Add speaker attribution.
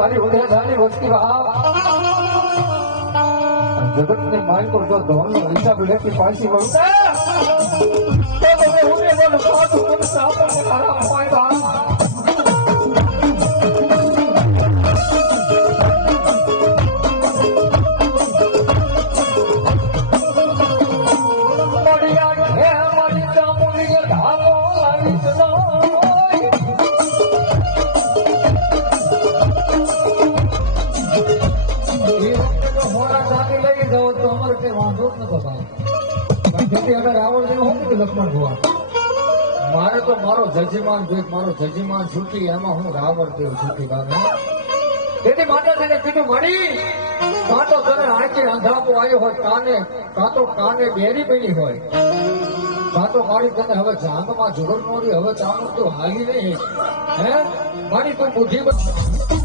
Speaker 1: वाली उद्रेशाली भक्ति भाव जगत ने मान को जो धोन हिंसा भी लेती पासी वो तो मैं हूँ ये बोल बहुत तुम साहब का। खाना पाए बाप
Speaker 2: I'm લક્ષ્મણ ભુવા મારે તો મારો જજીમાન જોઈ મારો જજીમાન છૂટી એમાં હું રાવણ દેવ છૂટી બાબા તેથી માતાજીને કીધું મળી કાં તો તને આંખે અંધાપો આવ્યો હોય કાને કાં તો કાને બેરી બની હોય કાં તો મારી તને હવે જાંગમાં જોર નો હવે ચાલો તો હાલી નહીં હે મારી તું બુદ્ધિ.